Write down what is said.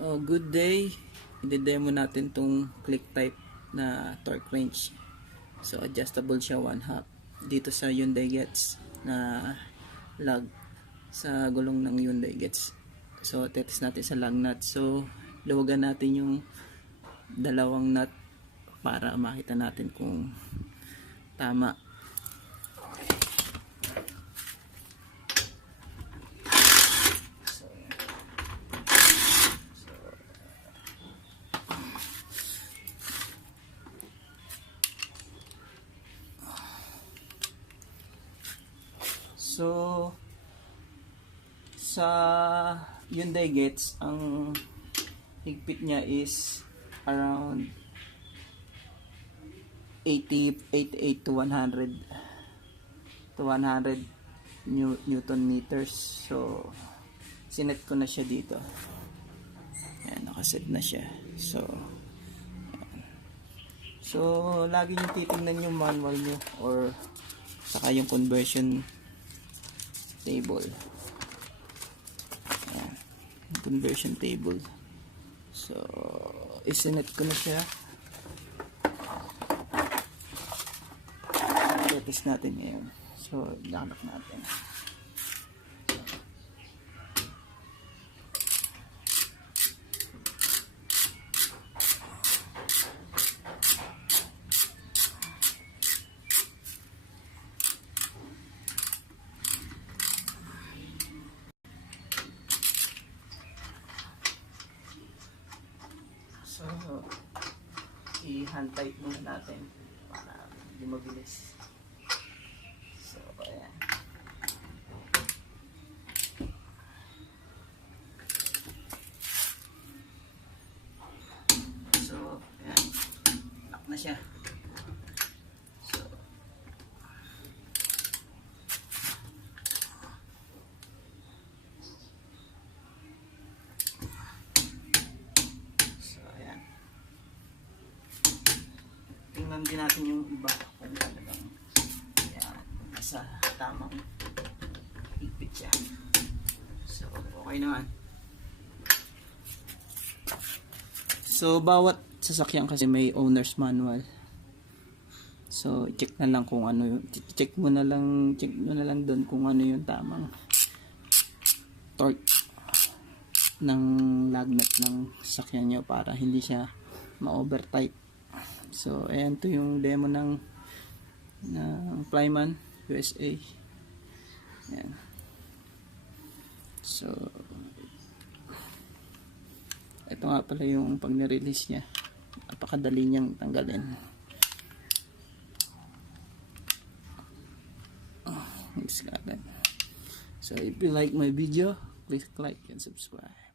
Good day. I-demo natin tong click type na torque wrench. So adjustable siya 1/2 dito sa Hyundai Getz na lug sa gulong ng Hyundai Getz. So tetest natin sa lug nut. So luwagan natin yung dalawang nut para makita natin kung tama. So sa Hyundai Getz, ang higpit niya is around 88 to 100 Newton meters. So sinet ko na siya dito. Ayan, nakaset na siya. So lagi niyo titingnan yung manual nyo or saka yung conversion table. Ayan, conversion table. So isinet ko na siya. Test natin ngayon. So hanap natin. So, i-hand tight muna natin para hindi mabilis. So, ayan. So, ayan. Lock na siya. Tingnan din natin yung iba kung talagang nasa tamang higpit siya. So okay naman. So bawat sasakyan kasi may owner's manual. So check na lang kung ano yung check mo na lang doon kung ano yung tamang torque ng lug nut ng sasakyan nyo para hindi siya ma-over tight. So ayan, to yung demo ng Flyman USA. Ayan. So ito nga pala yung pag nirelease niya, napakadali niyang tanggalin. So if you like my video, please like and subscribe.